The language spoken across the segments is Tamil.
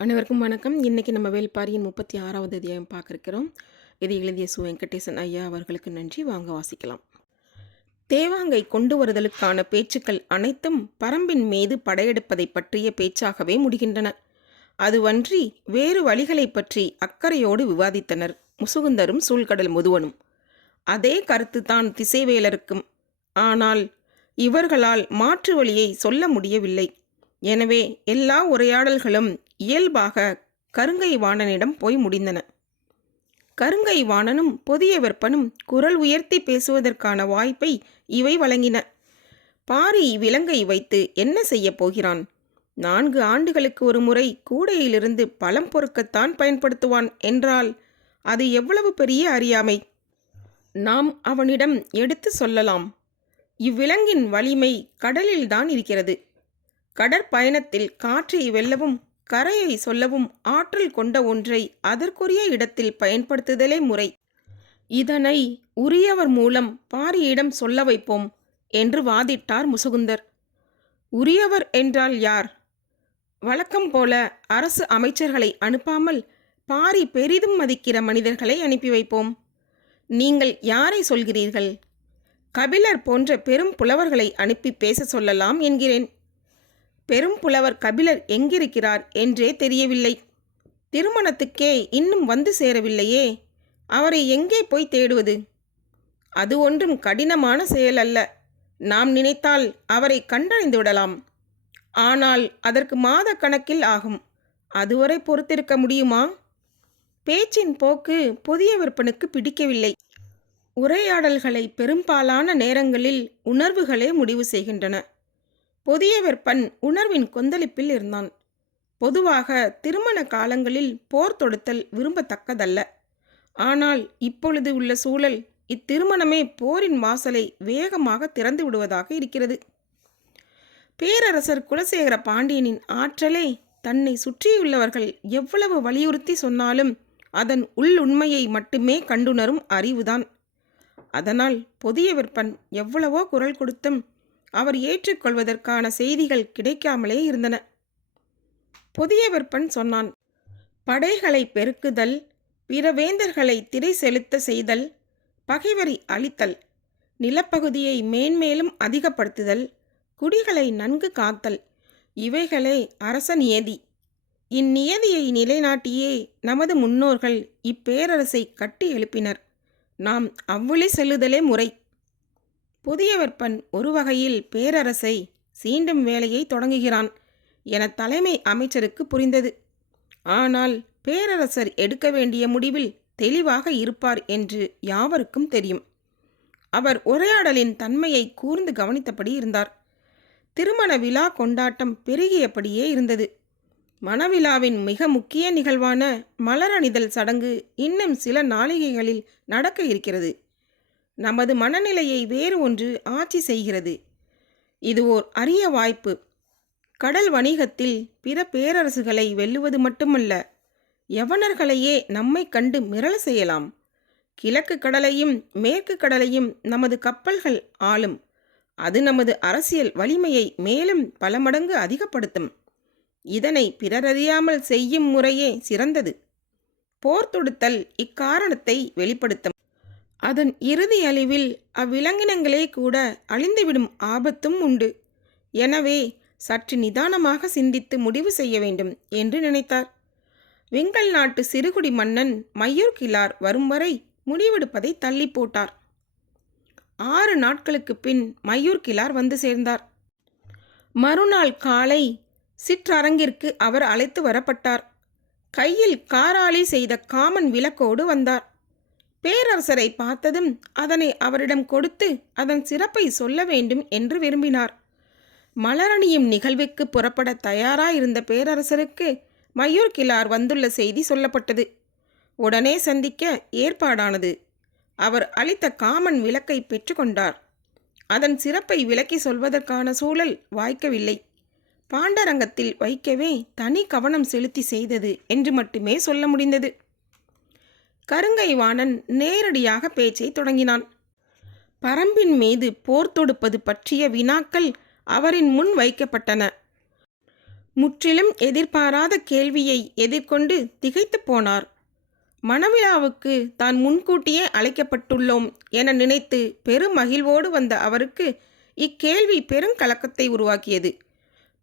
அனைவருக்கும் வணக்கம். இன்னைக்கு நம்ம வேள்பாரியின் 36வது அத்தியாயம் பார்க்க இருக்கிறோம். இதை எழுதிய வெங்கடேசன் ஐயா அவர்களுக்கு நன்றி. வாங்க வாசிக்கலாம். தேவாங்கை கொண்டு வருதலுக்கான பேச்சுக்கள் அனைத்தும் பரம்பின் மீது படையெடுப்பதை பற்றிய பேச்சாகவே முடிகின்றன. அதுவன்றி வேறு வழிகளை பற்றி அக்கறையோடு விவாதித்தனர் முசுகுந்தரும் சூழ்கடல் முதுவனும். அதே கருத்துத்தான் திசைவேலருக்கும். ஆனால் இவர்களால் மாற்று வழியை சொல்ல முடியவில்லை. எனவே எல்லா உரையாடல்களும் இயல்பாக கருங்கை வாணனிடம் போய் முடிந்தன. கருங்கை வாணனும் புதிய வெப்பனும் குரல் உயர்த்தி பேசுவதற்கான வாய்ப்பை இவை வழங்கின. பாரி விலங்கை வைத்து என்ன செய்ய போகிறான்? 4 ஆண்டுகளுக்கு ஒரு முறை கூடையிலிருந்து பழம் பொறுக்கத்தான் பயன்படுத்துவான் என்றால் அது எவ்வளவு பெரிய அறியாமை! நாம் அவனிடம் எடுத்து சொல்லலாம். இவ்விலங்கின் வலிமை கடலில்தான் இருக்கிறது. கடற்பயணத்தில் காற்றை வெல்லவும் கரையை சொல்லவும் ஆற்றல் கொண்ட ஒன்றை அதற்குரிய இடத்தில் பயன்படுத்துதலே முறை. இதனை உரியவர் மூலம் பாரியிடம் சொல்ல வைப்போம் என்று வாதிட்டார் முசுகுந்தர். உரியவர் என்றால் யார்? வழக்கம் போல அரசு அமைச்சர்களை அனுப்பாமல் பாரி பெரிதும் மதிக்கிற மனிதர்களை அனுப்பி வைப்போம். நீங்கள் யாரை சொல்கிறீர்கள்? கபிலர் போன்ற பெரும் புலவர்களை அனுப்பி பேச சொல்லலாம் என்கிறேன். பெரும் புலவர் கபிலர் எங்கிருக்கிறார் என்றே தெரியவில்லை. திருமணத்துக்கே இன்னும் வந்து சேரவில்லையே. அவரை எங்கே போய் தேடுவது? அது ஒன்றும் கடினமான செயல் அல்ல. நாம் நினைத்தால் அவரை கண்டறிந்து விடலாம். ஆனால் அதற்கு மாத கணக்கில் ஆகும். அதுவரை பொறுத்திருக்க முடியுமா? பேச்சின் போக்கு புதிய விற்பனுக்கு பிடிக்கவில்லை. உரையாடல்களை பெரும்பாலான நேரங்களில் உணர்வுகளே முடிவு செய்கின்றன. புதிய வெப்பன் உணர்வின் கொந்தளிப்பில் இருந்தான். பொதுவாக திருமண காலங்களில் போர் தொடுத்தல் விரும்பத்தக்கதல்ல. ஆனால் இப்பொழுது உள்ள சூழல் இத்திருமணமே போரின் வாசலை வேகமாக திறந்து விடுவதாக இருக்கிறது. பேரரசர் குலசேகர பாண்டியனின் ஆற்றலே தன்னை சுற்றியுள்ளவர்கள் எவ்வளவு வலியுறுத்தி சொன்னாலும் அதன் உள்ளுண்மையை மட்டுமே கண்டுணரும் அறிவுதான். அதனால் புதிய விற்பன் எவ்வளவோ குரல் கொடுத்தும் அவர் ஏற்றுக்கொள்வதற்கான செய்திகள் கிடைக்காமலே இருந்தன. புதிய விற்பன் சொன்னான். படைகளை பெருக்குதல், பிற வேந்தர்களை திரை செலுத்த செய்தல், பகைவரை அழித்தல், நிலப்பகுதியை மேன்மேலும் அதிகப்படுத்துதல், குடிகளை நன்கு காத்தல், இவைகளே அரச நியதி. இந்நியதியை நிலைநாட்டியே நமது முன்னோர்கள் இப்பேரரசை கட்டி எழுப்பினர். நாம் அவ்வழி செல்லுதலே முறை. புதிய வெப்பன் ஒரு வகையில் பேரரசை சீண்டும் வேலையை தொடங்குகிறான் என தலைமை அமைச்சருக்கு புரிந்தது. ஆனால் பேரரசர் எடுக்க வேண்டிய முடிவில் தெளிவாக இருப்பார் என்று யாவருக்கும் தெரியும். அவர் உரையாடலின் தன்மையை கூர்ந்து கவனித்தபடி இருந்தார். திருமண விழா கொண்டாட்டம் பெருகியபடியே இருந்தது. மணவிழாவின் மிக முக்கிய நிகழ்வான மலரணிதல் சடங்கு இன்னும் சில நாளிகைகளில் நடக்க இருக்கிறது. நமது மனநிலையை வேறு ஒன்று ஆட்சி செய்கிறது. இது ஓர் அரிய வாய்ப்பு. கடல் வணிகத்தில் பிற பேரரசுகளை வெல்லுவது மட்டுமல்ல, யவனர்களையே நம்மை கண்டு மிரள செய்யலாம். கிழக்கு கடலையும் மேற்கு கடலையும் நமது கப்பல்கள் ஆளும். அது நமது அரசியல் வலிமையை மேலும் பல மடங்கு அதிகப்படுத்தும். இதனை பிறரறியாமல் செய்யும் முறையே சிறந்தது. போர் தொடுத்தல் இக்காரணத்தை வெளிப்படுத்தும். அதன் இறுதி அழிவில் அவ்விலங்கினங்களே கூட அழிந்துவிடும் ஆபத்தும் உண்டு. எனவே சற்று நிதானமாக சிந்தித்து முடிவு செய்ய வேண்டும் என்று நினைத்தார். வெங்கல் நாட்டு சிறுகுடி மன்னன் மையூர் கிழார் வரும் வரை முடிவெடுப்பதை தள்ளி போட்டார். 6 நாட்களுக்கு பின் மையூர் கிழார் வந்து சேர்ந்தார். மறுநாள் காலை சிற்றரங்கிற்கு அவர் அழைத்து வரப்பட்டார். கையில் காராளி செய்த காமன் விளக்கோடு வந்தார். பேரரசரை பார்த்ததும் அதனை அவரிடம் கொடுத்து அதன் சிறப்பை சொல்ல வேண்டும் என்று விரும்பினார். மலரணியும் நிகழ்வுக்கு புறப்பட தயாராயிருந்த பேரரசருக்கு மையூர் கிழார் வந்துள்ள செய்தி சொல்லப்பட்டது. உடனே சந்திக்க ஏற்பாடானது. அவர் அளித்த காமன் விளக்கை பெற்றுக்கொண்டார். அதன் சிறப்பை விளக்கி சொல்வதற்கான சூழல் வாய்க்கவில்லை. பாண்டரங்கத்தில் வைக்கவே தனி கவனம் செலுத்தி செய்தது என்று மட்டுமே சொல்ல முடிந்தது. கருங்கை வாணன் நேரடியாக பேச்சை தொடங்கினான். பரம்பின் மீது போர் தொடுப்பது பற்றிய வினாக்கள் அவரின் முன் வைக்கப்பட்டன. முற்றிலும் எதிர்பாராத கேள்வியை எதிர்கொண்டு திகைத்து போனார். மணவிழாவுக்கு தான் முன்கூட்டியே அழைக்கப்பட்டுள்ளோம் என நினைத்து பெருமகிழ்வோடு வந்த அவருக்கு இக்கேள்வி பெருங்கலக்கத்தை உருவாக்கியது.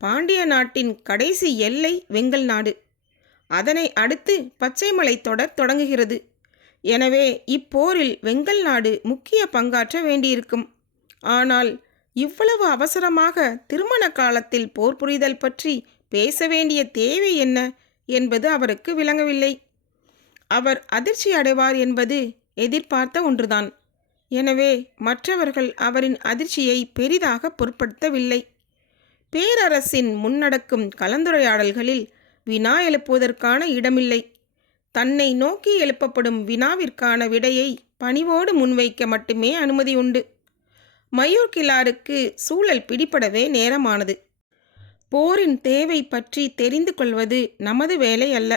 பாண்டிய நாட்டின் கடைசி எல்லை வெங்கல் நாடு. அதனை அடுத்து பச்சைமலை தொடர் தொடங்குகிறது. எனவே இப்போரில் வெங்கல் நாடு முக்கிய பங்காற்ற வேண்டியிருக்கும். ஆனால் இவ்வளவு அவசரமாக திருமண காலத்தில் போர் புரிதல் பற்றி பேச வேண்டிய தேவை என்ன என்பது அவருக்கு விளங்கவில்லை. அவர் அதிர்ச்சி அடைவார் என்பது எதிர்பார்த்த ஒன்றுதான். எனவே மற்றவர்கள் அவரின் அதிர்ச்சியை பெரிதாக பொருட்படுத்தவில்லை. பேரரசின் முன்னடக்கும் கலந்துரையாடல்களில் வினா எழுப்புவதற்கான இடமில்லை. தன்னை நோக்கி எழுப்பப்படும் வினாவிற்கான விடையை பணிவோடு முன்வைக்க மட்டுமே அனுமதி உண்டு. மயூர் கிழாருக்கு சூழல் பிடிபடவே நேரமானது. போரின் தேவை பற்றி தெரிந்து கொள்வது நமது வேலை அல்ல.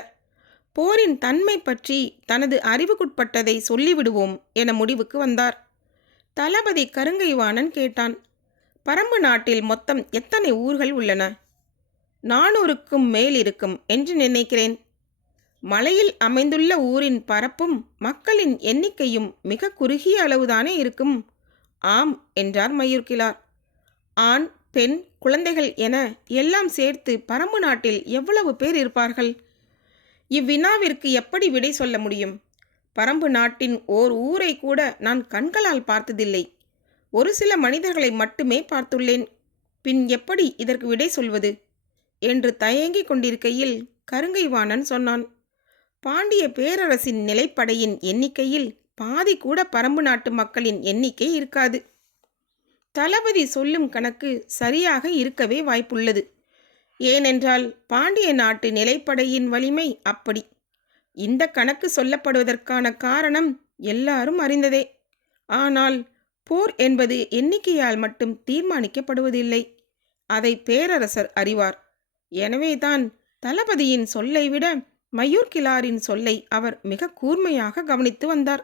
போரின் தன்மை பற்றி தனது அறிவுக்குட்பட்டதை சொல்லிவிடுவோம் என முடிவுக்கு வந்தார். தளபதி கருங்கைவாணன் கேட்டான். பரம்பு நாட்டில் மொத்தம் எத்தனை ஊர்கள் உள்ளன? 400க்கும் மேல் இருக்கும் என்று நினைக்கிறேன். மலையில் அமைந்துள்ள ஊரின் பரப்பும் மக்களின் எண்ணிக்கையும் மிக குறுகிய அளவுதானே இருக்கும். ஆம் என்றார் மயூர் கிழார். ஆண், பெண், குழந்தைகள் என எல்லாம் சேர்த்து பரம்பு நாட்டில் எவ்வளவு பேர் இருப்பார்கள்? இவ்வினாவிற்கு எப்படி விடை சொல்ல முடியும்? பரம்பு நாட்டின் ஓர் ஊரை கூட நான் கண்களால் பார்த்ததில்லை. ஒரு சில மனிதர்களை மட்டுமே பார்த்துள்ளேன். பின் எப்படி இதற்கு விடை சொல்வது என்று தயங்கிக் கொண்டிருக்கையில் கருங்கைவாணன் சொன்னான். பாண்டிய பேரரசின் நிலைப்படையின் எண்ணிக்கையில் பாதி கூட பரம்பு நாட்டு மக்களின் எண்ணிக்கை இருக்காது. தளபதி சொல்லும் கணக்கு சரியாக இருக்கவே வாய்ப்புள்ளது. ஏனென்றால் பாண்டிய நாட்டு நிலைப்படையின் வலிமை அப்படி. இந்த கணக்கு சொல்லப்படுவதற்கான காரணம் எல்லாரும் அறிந்ததே. ஆனால் போர் என்பது எண்ணிக்கையால் மட்டும் தீர்மானிக்கப்படுவதில்லை. அதை பேரரசர் அறிவார். எனவேதான் தளபதியின் சொல்லை விட மயூர் கிழாரின் சொல்லை அவர் மிக கூர்மையாக கவனித்து வந்தார்.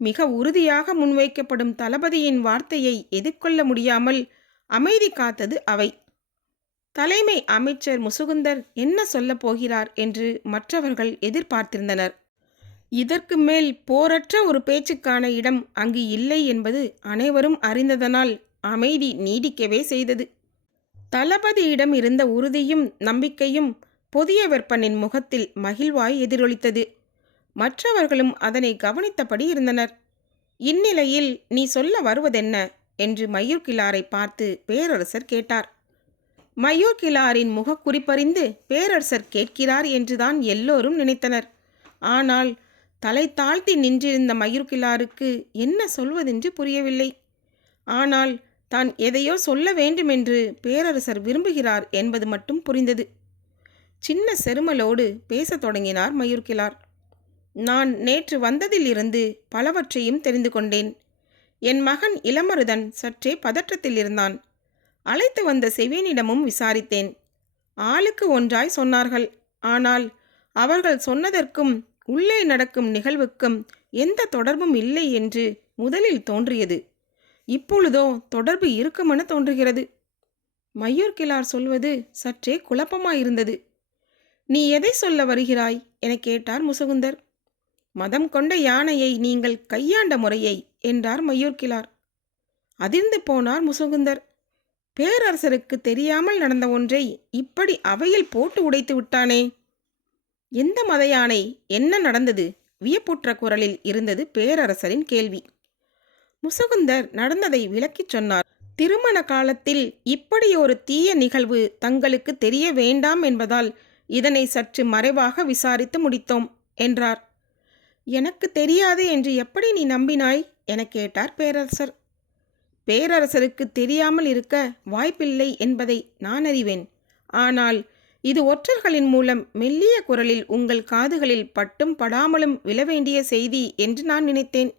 மிக உறுதியாக முன்வைக்கப்படும் தளபதியின் வார்த்தையை எதிர்கொள்ள முடியாமல் அமைதி காத்தது அவை. தலைமை அமைச்சர் முசுகுந்தர் என்ன சொல்லப் போகிறார் என்று மற்றவர்கள் எதிர்பார்த்திருந்தனர். இதற்கு மேல் போரற்ற ஒரு பேச்சுக்கான இடம் அங்கு இல்லை என்பது அனைவரும் அறிந்ததனால் அமைதி நீடிக்கவே செய்தது. தளபதியிடம் இருந்த உறுதியும் நம்பிக்கையும் புதிய வெப்பனின் முகத்தில் மகிழ்வாய் எதிரொலித்தது. மற்றவர்களும் அதனை கவனித்தபடி இருந்தனர். இந்நிலையில் நீ சொல்ல வருவதென்ன என்று மயூர் கிழாரை பார்த்து பேரரசர் கேட்டார். மயூர் கிழாரின் முகக்குறிப்பறிந்து பேரரசர் கேட்கிறார் என்றுதான் எல்லோரும் நினைத்தனர். ஆனால் தலை தாழ்த்தி நின்றிருந்த மயூர் கிழாருக்கு என்ன சொல்வதென்று புரியவில்லை. ஆனால் தான் எதையோ சொல்ல வேண்டுமென்று பேரரசர் விரும்புகிறார் என்பது மட்டும் புரிந்தது. சின்ன செருமலோடு பேசத் தொடங்கினார் மயூர் கிழார். நான் நேற்று வந்ததிலிருந்து பலவற்றையும் தெரிந்து கொண்டேன். என் மகன் இளமருதன் சற்றே பதற்றத்தில் இருந்தான். அழைத்து வந்த செவியனிடமும் விசாரித்தேன். ஆளுக்கு ஒன்றாய் சொன்னார்கள். ஆனால் அவர்கள் சொன்னதற்கும் உள்ளே நடக்கும் நிகழ்வுக்கும் எந்த தொடர்பும் இல்லை என்று முதலில் தோன்றியது. இப்பொழுதோ தொடர்பு இருக்குமென தோன்றுகிறது. மயூர் கிழார் சொல்வது சற்றே குழப்பமாயிருந்தது. நீ எதை சொல்ல வருகிறாய் என கேட்டார் முசுகுந்தர். மதம் கொண்ட யானையை நீங்கள் கையாண்ட முறையை என்றார் மயூர் கிழார். அதிர்ந்து போனார் முசுகுந்தர். பேரரசருக்கு தெரியாமல் நடந்த ஒன்றை இப்படி அவையில் போட்டு உடைத்து விட்டானே. எந்த மத யானை? என்ன நடந்தது? வியப்புற்ற குரலில் இருந்தது பேரரசரின் கேள்வி. முசுகுந்தர் நடந்ததை விளக்கிச் சொன்னார். திருமண காலத்தில் இப்படி ஒரு தீய நிகழ்வு தங்களுக்கு தெரிய வேண்டாம் என்பதால் இதனை சற்று மறைவாக விசாரித்து முடித்தோம் என்றார். எனக்கு தெரியாது என்று எப்படி நீ நம்பினாய் என கேட்டார் பேரரசர். பேரரசருக்கு தெரியாமல் இருக்க வாய்ப்பில்லை என்பதை நான் அறிவேன். ஆனால் இது ஒற்றர்களின் மூலம் மெல்லிய குரலில் உங்கள் காதுகளில் பட்டும் படாமலும் விழவேண்டிய செய்தி என்று நான் நினைத்தேன்.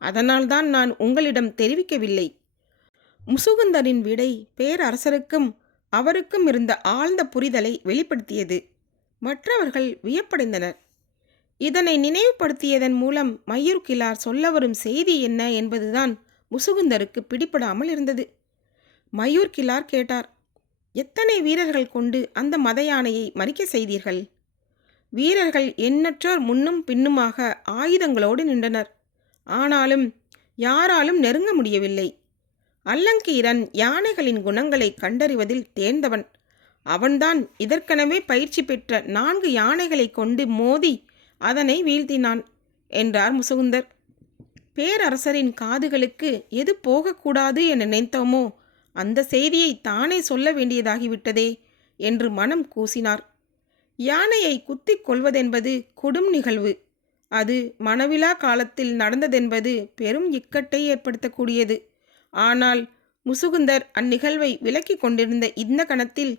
அதனால்தான் நான் உங்களிடம் தெரிவிக்கவில்லை. முசுகுந்தரின் விடை பேரரசருக்கும் அவருக்கும் இருந்த ஆழ்ந்த புரிதலை வெளிப்படுத்தியது. மற்றவர்கள் வியப்படைந்தனர். இதனை நினைவுபடுத்தியதன் மூலம் மயூர் கிழார் சொல்ல வரும் செய்தி என்ன என்பதுதான் முசுகுந்தருக்கு பிடிபடாமல் இருந்தது. மயூர் கிழார் கேட்டார். எத்தனை வீரர்கள் கொண்டு அந்த மத யானையை மறிக்க செய்தீர்கள்? வீரர்கள் எண்ணற்றோர் முன்னும் பின்னுமாக ஆயுதங்களோடு நின்றனர். ஆனாலும் யாராலும் நெருங்க முடியவில்லை. அல்லங்கீரன் யானைகளின் குணங்களை கண்டறிவதில் தேர்ந்தவன். அவன்தான் இதற்கெனவே பயிற்சி பெற்ற 4 யானைகளை கொண்டு மோதி அதனை வீழ்த்தினான் என்றார் முசுகுந்தர். பேரரசரின் காதுகளுக்கு எது போகக்கூடாது என நினைத்தோமோ அந்த செய்தியை தானே சொல்ல வேண்டியதாகிவிட்டதே என்று மனம் கூசினார். யானையை குத்திக் கொள்வதென்பது கொடும் நிகழ்வு. அது மணவிழா காலத்தில் நடந்ததென்பது பெரும் இக்கட்டை ஏற்படுத்தக்கூடியது. ஆனால் முசுகுந்தர் அந்நிகழ்வை விலக்கி கொண்டிருந்த இந்த கணத்தில்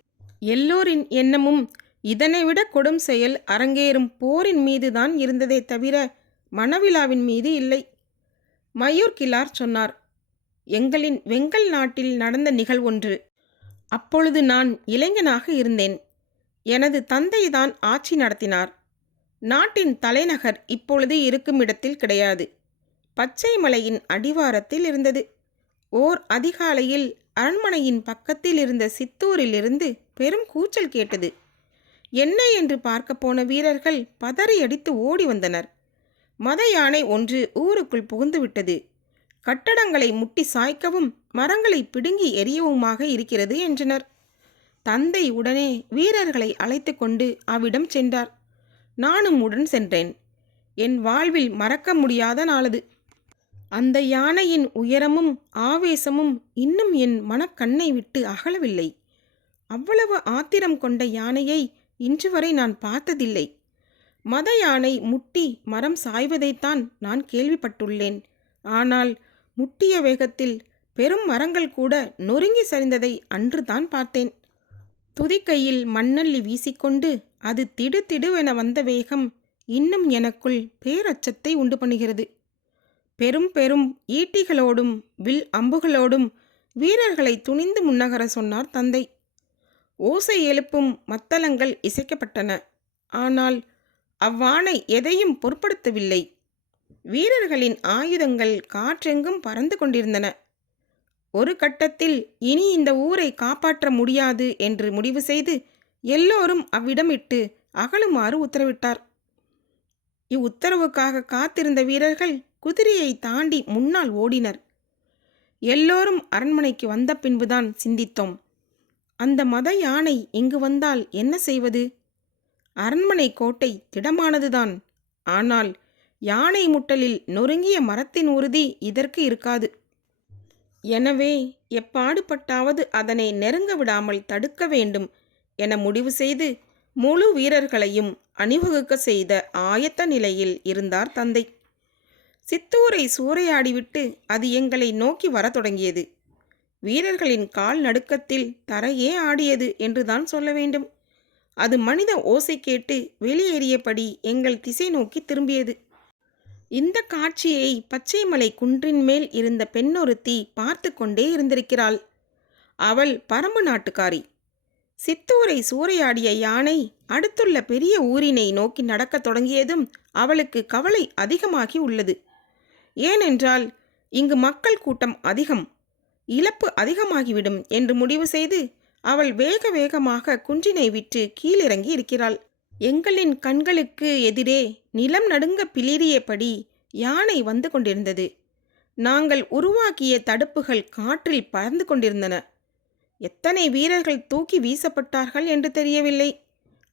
எல்லோரின் எண்ணமும் இதனைவிட கொடும் செயல் அரங்கேறும் போரின் மீதுதான் இருந்ததே தவிர மணவிழாவின் மீது இல்லை. மயூர் கிளார் சொன்னார், எங்களின் வெங்கல் நாட்டில் நடந்த நிகழ்வொன்று. அப்பொழுது நான் இளைஞனாக இருந்தேன். எனது தந்தைதான் ஆட்சி நடத்தினார். நாட்டின் தலைநகர் இப்பொழுது இருக்கும் இடத்தில் கிடையாது. பச்சை மலையின் அடிவாரத்தில் இருந்தது. ஓர் அதிகாலையில் அரண்மனையின் பக்கத்தில் இருந்த சித்தூரிலிருந்து பெரும் கூச்சல் கேட்டது. என்ன என்று பார்க்க போன வீரர்கள் பதறியடித்து ஓடி வந்தனர். மத யானை ஒன்று ஊருக்குள் புகுந்துவிட்டது. கட்டடங்களை முட்டி சாய்க்கவும் மரங்களை பிடுங்கி எரியவுமாக இருக்கிறது என்றனர். தந்தை உடனே வீரர்களை அழைத்து கொண்டு அவ்விடம் சென்றார். நானும் உடன் சென்றேன். என் வாழ்வில் மறக்க முடியாத நாளது. அந்த யானையின் உயரமும் ஆவேசமும் இன்னும் என் மனக்கண்ணை விட்டு அகலவில்லை. அவ்வளவு ஆத்திரம் கொண்ட யானையை இன்று வரை நான் பார்த்ததில்லை. மத யானை முட்டி மரம் சாய்வதைத்தான் நான் கேள்விப்பட்டுள்ளேன். ஆனால் முட்டிய வேகத்தில் பெரும் மரங்கள் கூட நொறுங்கி சரிந்ததை அன்று தான் பார்த்தேன். துதிக்கையில் மண்ணள்ளி வீசிக்கொண்டு அது திடுதிடுவென வந்த வேகம் இன்னும் எனக்குள் பேரச்சத்தை உண்டு பண்ணுகிறது. பெரும் பெரும் ஈட்டிகளோடும் வில் அம்புகளோடும் வீரர்களை துணிந்து முன்னகர சொன்னார் தந்தை. ஓசை எழுப்பும் மத்தளங்கள் இசைக்கப்பட்டன. ஆனால் அவ்வாணை எதையும் பொருட்படுத்தவில்லை. வீரர்களின் ஆயுதங்கள் காற்றெங்கும் பறந்து கொண்டிருந்தன. ஒரு கட்டத்தில் இனி இந்த ஊரை காப்பாற்ற முடியாது என்று முடிவு செய்து எல்லோரும் அவ்விடமிட்டு அகலுமாறு உத்தரவிட்டார். இவ்வுத்தரவுக்காக காத்திருந்த வீரர்கள் குதிரையை தாண்டி முன்னால் ஓடினர். எல்லோரும் அரண்மனைக்கு வந்த பின்புதான் சிந்தித்தோம், அந்த மத யானை இங்கு வந்தால் என்ன செய்வது? அரண்மனை கோட்டை திடமானதுதான். ஆனால் யானை முட்டலில் நொறுங்கிய மரத்தின் உறுதி இதற்கு இருக்காது. எனவே எப்பாடுபட்டாவது அதனை நெருங்க விடாமல் தடுக்க வேண்டும் என முடிவு செய்து முழு வீரர்களையும் அணிவகுக்க செய்த ஆயத்த நிலையில் இருந்தார் தந்தை. சித்தூரை சூறையாடிவிட்டு அது எங்களை நோக்கி வர தொடங்கியது. வீரர்களின் கால் நடுக்கத்தில் தரையே ஆடியது என்றுதான் சொல்ல வேண்டும். அது மனித ஓசை கேட்டு வெளியேறியபடி எங்கள் திசை நோக்கி திரும்பியது. இந்த காட்சியை பச்சைமலை குன்றின் மேல் இருந்த பெண்ணொருத்தி பார்த்து கொண்டே இருந்திருக்கிறாள். அவள் பரம்பு நாட்டுக்காரி. சித்தூரை சூறையாடிய யானை அடுத்துள்ள பெரிய ஊரினை நோக்கி நடக்கத் தொடங்கியதும் அவளுக்கு கவலை அதிகமாகி உள்ளது. ஏனென்றால் இங்கு மக்கள் கூட்டம் அதிகம், இழப்பு அதிகமாகிவிடும் என்று முடிவு செய்து அவள் வேக வேகமாக குன்றினை விட்டு கீழிறங்கி இருக்கிறாள். எங்களின் கண்களுக்கு எதிரே நிலம் நடுங்க பிளிரியபடி யானை வந்து கொண்டிருந்தது. நாங்கள் உருவாக்கிய தடுப்புகள் காற்றில் பறந்து கொண்டிருந்தன. எத்தனை வீரர்கள் தூக்கி வீசப்பட்டார்கள் என்று தெரியவில்லை.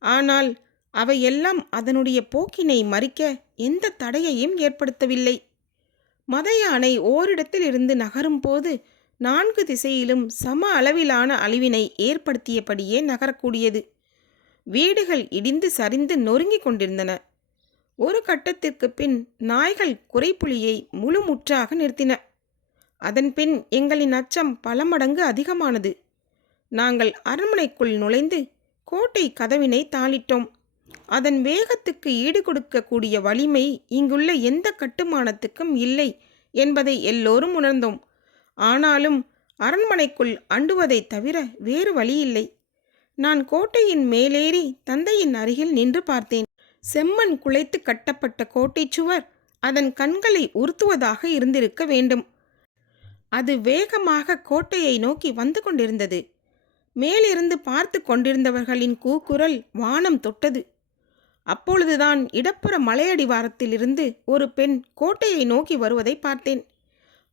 ஆனால் அவையெல்லாம் அதனுடைய போக்கினை மறிக்க எந்த தடையையும் ஏற்படுத்தவில்லை. மத யானை ஓரிடத்தில் இருந்து நகரும் போது 4 திசையிலும் சம அளவிலான அழிவினை ஏற்படுத்தியபடியே நகரக்கூடியது. வீடுகள் இடிந்து சரிந்து நொறுங்கி கொண்டிருந்தன. ஒரு கட்டத்திற்கு பின் நாய்கள் குறைப்புலியை முழுமுற்றாக நிறுத்தின. அதன்பின் எங்களின் அச்சம் பல மடங்கு அதிகமானது. நாங்கள் அரண்மனைக்குள் நுழைந்து கோட்டை கதவினை தாளிட்டோம். அதன் வேகத்துக்கு ஈடு கொடுக்கக்கூடிய வலிமை இங்குள்ள எந்த கட்டுமானத்துக்கும் இல்லை என்பதை எல்லோரும் உணர்ந்தோம். ஆனாலும் அரண்மனைக்குள் அண்டுவதை தவிர வேறு வழியில்லை. நான் கோட்டையின் மேலேறி தந்தையின் அருகில் நின்று பார்த்தேன். செம்மண் குலைத்து கட்டப்பட்ட கோட்டை சுவர் அதன் கண்களை உறுத்துவதாக இருந்திருக்க வேண்டும். அது வேகமாக கோட்டையை நோக்கி வந்து கொண்டிருந்தது. மேலிருந்து பார்த்து கொண்டிருந்தவர்களின் கூக்குரல் வானம் தொட்டது. அப்பொழுதுதான் இடப்புற மலையடிவாரத்திலிருந்து ஒரு பெண் கோட்டையை நோக்கி வருவதை பார்த்தேன்.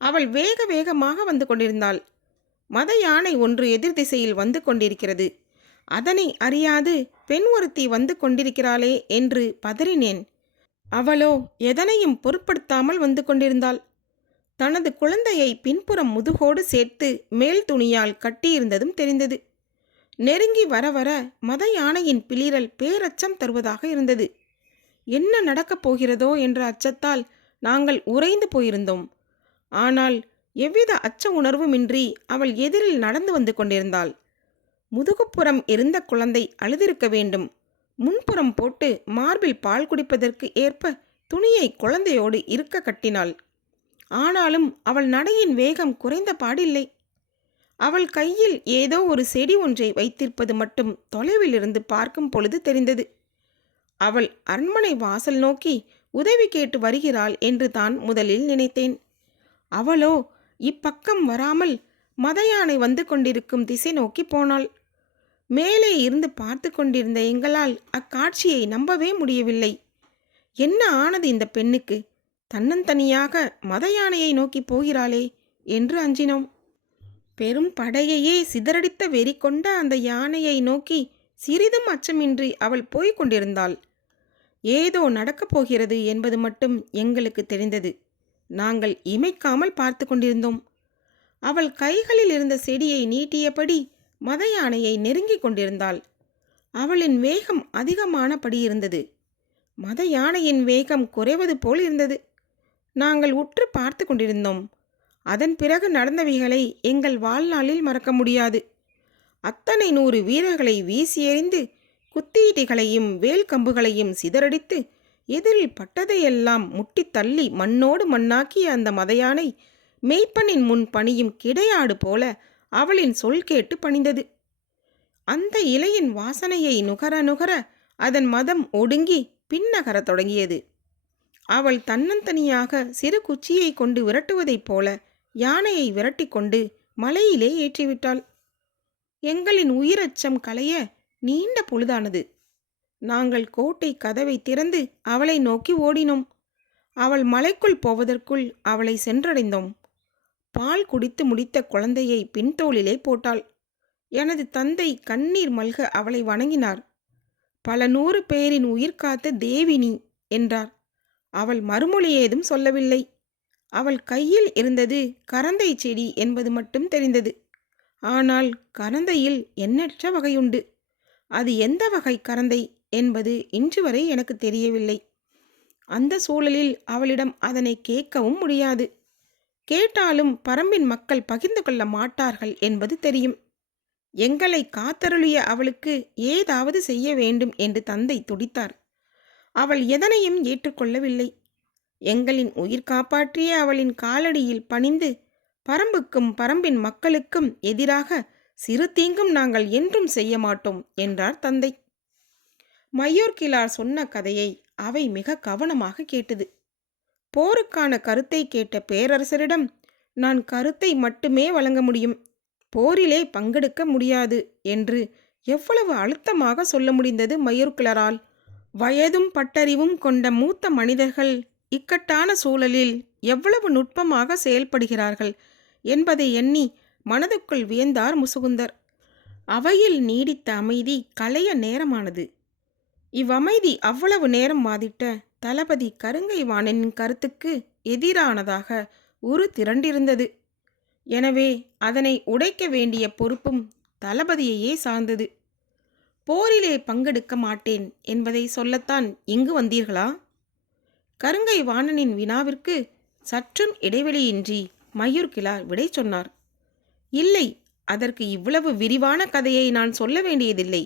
அவள் வேக வேகமாக வந்து கொண்டிருந்தாள். மத யானை ஒன்று எதிர் திசையில் வந்து கொண்டிருக்கிறது. அதனை அறியாது பெண் ஒருத்தி வந்து கொண்டிருக்கிறாளே என்று பதறினேன். அவளோ எதனையும் பொருட்படுத்தாமல் வந்து கொண்டிருந்தாள். தனது குழந்தையை பின்புறம் முதுகோடு சேர்த்து மேல் துணியால் கட்டியிருந்ததும் தெரிந்தது. நெருங்கி வர வர மத யானையின் பிளிரல் பேரச்சம் தருவதாக இருந்தது. என்ன நடக்கப் போகிறதோ என்ற அச்சத்தால் நாங்கள் உறைந்து போயிருந்தோம். ஆனால் எவ்வித அச்ச உணர்வுமின்றி அவள் எதிரில் நடந்து வந்து கொண்டிருந்தாள். முதுகுப்புறம் இருந்த குழந்தை அழுதிருக்க வேண்டும். முன்புறம் போட்டு மார்பில் பால் குடிப்பதற்கு ஏற்ப துணியை குழந்தையோடு இருக்க கட்டினாள். ஆனாலும் அவள் நடையின் வேகம் குறைந்த பாடில்லை. அவள் கையில் ஏதோ ஒரு செடி ஒன்றை வைத்திருப்பது மட்டும் தொலைவிலிருந்து பார்க்கும் பொழுது தெரிந்தது. அவள் அரண்மனை வாசல் நோக்கி உதவி கேட்டு வருகிறாள் என்று தான் முதலில் நினைத்தேன். அவளோ இப்பக்கம் வராமல் மத யானை வந்து கொண்டிருக்கும் திசை நோக்கி போனாள். மேலே இருந்து பார்த்து கொண்டிருந்த எங்களால் அக்காட்சியை நம்பவே முடியவில்லை. என்ன ஆனது இந்த பெண்ணுக்கு? தன்னந்தனியாக மத யானையை நோக்கி போகிறாளே என்று அஞ்சினோம். பெரும் படையையே சிதறடித்த வெறி கொண்ட அந்த யானையை நோக்கி சிறிதும் அச்சமின்றி அவள் போய்க் கொண்டிருந்தாள். ஏதோ நடக்கப் போகிறது என்பது மட்டும் எங்களுக்கு தெரிந்தது. நாங்கள் இமைக்காமல் பார்த்து கொண்டிருந்தோம். அவள் கைகளில் இருந்த செடியை நீட்டியபடி மத யானையை நெருங்கி கொண்டிருந்தாள். அவளின் வேகம் அதிகமானபடி இருந்தது. மத யானையின் வேகம் குறைவது போல் இருந்தது. நாங்கள் உற்று பார்த்து கொண்டிருந்தோம். அதன் பிறகு நடந்தவைகளை எங்கள் வாழ்நாளில் மறக்க முடியாது. அத்தனை 100 வீரர்களை வீசி எறிந்து குத்தீட்டிகளையும் வேல் கம்புகளையும் சிதறடித்து எதிரில் பட்டதையெல்லாம் முட்டி தள்ளி மண்ணோடு மண்ணாக்கிய அந்த மதையானை மெய்ப்பனின் முன் பணியும் கிடையாடு போல அவளின் சொல் கேட்டு பணிந்தது. அந்த இலையின் வாசனையை நுகர நுகர அதன் மதம் ஒடுங்கி பின்னகரத் தொடங்கியது. அவள் தன்னந்தனியாக சிறு குச்சியை கொண்டு விரட்டுவதைப் போல யானையை விரட்டி கொண்டு மலையிலே ஏற்றிவிட்டாள். எங்களின் உயிரச்சம் களைய நீண்ட பொழுதானது. நாங்கள் கோட்டை கதவை திறந்து அவளை நோக்கி ஓடினோம். அவள் மலைக்குள் போவதற்குள் அவளை சென்றடைந்தோம். பால் குடித்து முடித்த குழந்தையை பின்தோளிலே போட்டாள். எனது தந்தை கண்ணீர் மல்க அவளை வணங்கினார். பல 100 பேரின் உயிர் காத்த தேவினி என்றார். அவள் மறுமொழி ஏதும் சொல்லவில்லை. அவள் கையில் இருந்தது கரந்தை செடி என்பது மட்டும் தெரிந்தது. ஆனால் கரந்தையில் எண்ணற்ற வகையுண்டு. அது எந்த வகை கரந்தை என்பது இன்று வரை எனக்கு தெரியவில்லை. அந்த சூழலில் அவளிடம் அதனை கேட்கவும் முடியாது. கேட்டாலும் பரம்பின் மக்கள் பகிர்ந்து கொள்ள மாட்டார்கள் என்பது தெரியும். எங்களை காத்தருளிய அவளுக்கு ஏதாவது செய்ய வேண்டும் என்று தந்தை துடித்தார். அவள் எதனையும் ஏற்றுக்கொள்ளவில்லை. எங்களின் உயிர் காப்பாற்றிய அவளின் காலடியில் பணிந்து பரம்புக்கும் பரம்பின் மக்களுக்கும் எதிராக சிறு தீங்கும் நாங்கள் என்றும் செய்ய மாட்டோம் என்றார் தந்தை. மையோர்கிழார் சொன்ன கதையை அவை மிக கவனமாக கேட்டது. போருக்கான கருத்தை கேட்ட பேரரசரிடம் நான் கருத்தை மட்டுமே வழங்க முடியும், போரிலே பங்கெடுக்க முடியாது என்று எவ்வளவு அழுத்தமாக சொல்ல முடிந்தது மையோர்கிழரால். வயதும் பட்டறிவும் கொண்ட மூத்த மனிதர்கள் இக்கட்டான சூழலில் எவ்வளவு நுட்பமாக செயல்படுகிறார்கள் என்பதை எண்ணி மனதுக்குள் வியந்தார் முசுகுந்தர். அவையில் நீடித்த அமைதி களைய நேரமானது. இவ்வமைதி அவ்வளவு நேரம் வாதிட்ட தளபதி கருங்கை வாணனின் கருத்துக்கு எதிரானதாக உரு திரண்டிருந்தது. எனவே அதனை உடைக்க வேண்டிய பொறுப்பும் தளபதியையே சார்ந்தது. போரிலே பங்கெடுக்க மாட்டேன் என்பதை சொல்லத்தான் இங்கு வந்தீர்களா? கருங்கை வாணனின் வினாவிற்கு சற்றும் இடைவெளியின்றி மையூர்கிழார் விடை சொன்னார். இல்லை, அதற்கு இவ்வளவு விரிவான கதையை நான் சொல்ல வேண்டியதில்லை.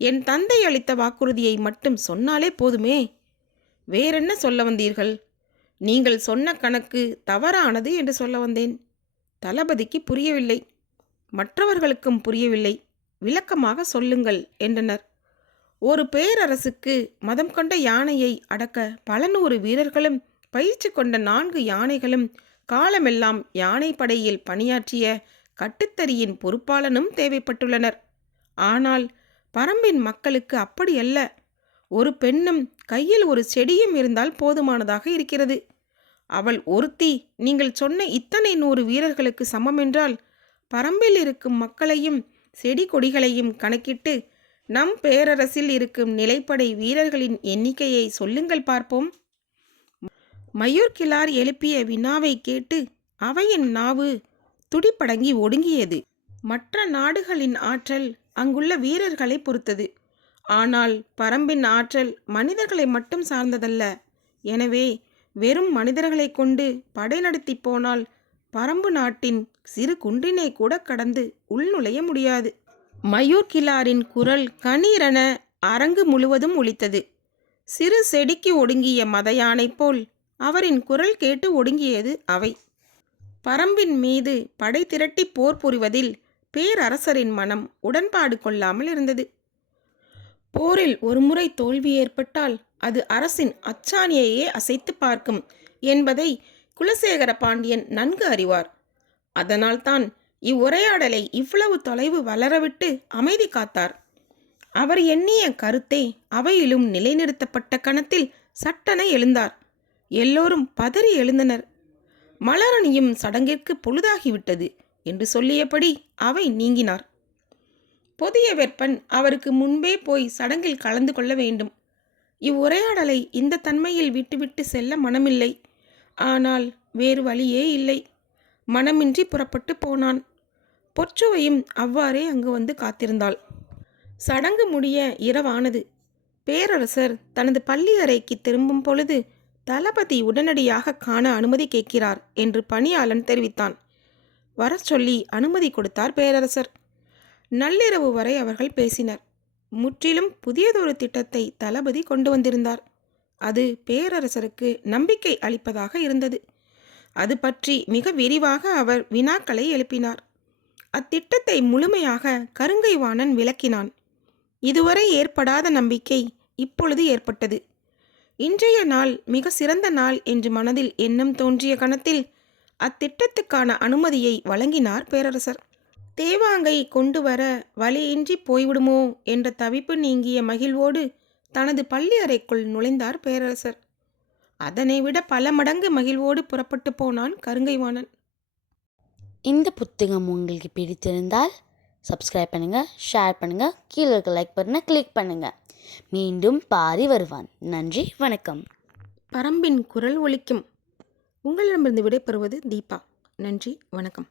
என் தந்தை அளித்த வாக்குறுதியை மட்டும் சொன்னாலே போதுமே. வேறென்ன சொல்ல வந்தீர்கள்? நீங்கள் சொன்ன கணக்கு தவறானது என்று சொல்ல வந்தேன். தளபதிக்கு புரியவில்லை, மற்றவர்களுக்கும் புரியவில்லை. விளக்கமாக சொல்லுங்கள் என்றனர். ஒரு பேரரசுக்கு மதம் கொண்ட யானையை அடக்க பல 100 வீரர்களும் பயிற்சி கொண்ட 4 யானைகளும் காலமெல்லாம் யானை படையில் பணியாற்றிய கட்டுத்தறியின் பொறுப்பாளனும் தேவைப்பட்டுள்ளனர். ஆனால் பரம்பின் மக்களுக்கு அப்படியல்ல. ஒரு பெண்ணும் கையில் ஒரு செடியும் இருந்தால் போதுமானதாக இருக்கிறது. அவள் ஒருத்தி நீங்கள் சொன்ன இத்தனை 100 வீரர்களுக்கு சமமென்றால் பரம்பில் இருக்கும் மக்களையும் செடி கொடிகளையும் கணக்கிட்டு நம் பேரரசில் இருக்கும் நிலைப்படை வீரர்களின் எண்ணிக்கையை சொல்லுங்கள் பார்ப்போம். மயூர்கிழார் எழுப்பிய வினாவை கேட்டு அவையின் நாவு துடிப்படங்கி ஒடுங்கியது. மற்ற நாடுகளின் ஆற்றல் அங்குள்ள வீரர்களை பொறுத்தது. ஆனால் பரம்பின் ஆற்றல் மனிதர்களை மட்டும் சார்ந்ததல்ல. எனவே வெறும் மனிதர்களை கொண்டு படை நடத்தி போனால் பரம்பு நாட்டின் சிறு குன்றினை கூட கடந்து உள்நுழைய முடியாது. மயூர்கிழாரின் குரல் கணீரென அரங்கு முழுவதும் ஒலித்தது. சிறு செடிக்கு ஒடுங்கிய மத யானை போல் அவரின் குரல் கேட்டு ஒடுங்கியது அவை. பரம்பின் மீது படை திரட்டி போர் புரிவதில் பேரரசரின் மனம் உடன்பாடு கொள்ளாமல் இருந்தது. போரில் ஒருமுறை தோல்வி ஏற்பட்டால் அது அரசின் அச்சாணியையே அசைத்து பார்க்கும் என்பதை குலசேகர பாண்டியன் நன்கு அறிவார். அதனால்தான் இவ்வுரையாடலை இவ்வளவு தொலைவு வளரவிட்டு அமைதி காத்தார். அவர் எண்ணிய கருத்தை அவையிலும் நிலைநிறுத்தப்பட்ட கணத்தில் சட்டென எழுந்தார். எல்லோரும் பதறி எழுந்தனர். மலரணியும் சடங்கிற்கு பொழுதாகிவிட்டது என்று சொல்லியபடி அவை நீங்கினார். புதிய வெப்பன் அவருக்கு முன்பே போய் சடங்கில் கலந்து கொள்ள வேண்டும். இவ்வுரையாடலை இந்த தன்மையில் விட்டுவிட்டு செல்ல மனமில்லை. ஆனால் வேறு வழியே இல்லை. மனமின்றி புறப்பட்டு போனான். பொற்சுவையும் அவ்வாறே அங்கு வந்து காத்திருந்தாள். சடங்கு முடிய இரவானது. பேரரசர் தனது பள்ளி அறைக்கு திரும்பும் பொழுது தளபதி உடனடியாக காண அனுமதி கேட்கிறார் என்று பணியாளன் தெரிவித்தான். வர சொல்லி அனுமதி கொடுத்தார் பேரரசர். நள்ளிரவு வரை அவர்கள் பேசினர். முற்றிலும் புதியதொரு திட்டத்தை தளபதி கொண்டு வந்திருந்தார். அது பேரரசருக்கு நம்பிக்கை அளிப்பதாக இருந்தது. அது பற்றி மிக விரிவாக அவர் வினாக்களை எழுப்பினார். அத்திட்டத்தை முழுமையாக கருங்கைவாணன் விளக்கினான். இதுவரை ஏற்படாத நம்பிக்கை இப்பொழுது ஏற்பட்டது. இன்றைய நாள் மிக சிறந்த நாள் என்று மனதில் எண்ணம் தோன்றிய கணத்தில் அத்திட்டத்துக்கான அனுமதியை வழங்கினார் பேரரசர். தேவாங்கை கொண்டு வர வழியின்றி போய்விடுமோ என்ற தவிப்பு நீங்கிய மகிழ்வோடு தனது பள்ளி அறைக்குள் நுழைந்தார் பேரரசர். அதனை விட பல மடங்கு மகிழ்வோடு புறப்பட்டு போனான் கருங்கைவாணன். இந்த புத்தகம் உங்களுக்கு பிடித்திருந்தால் சப்ஸ்கிரைப் பண்ணுங்கள், ஷேர் பண்ணுங்கள், கீழே இருக்க லைக் பட்டனை கிளிக் பண்ணுங்கள். மீண்டும் பாரி வருவான். நன்றி, வணக்கம். பரம்பின் குரல் ஒலிக்கும். உங்களிடமிருந்து விடைபெறுவது தீபா. நன்றி, வணக்கம்.